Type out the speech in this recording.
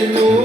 ખુશેલો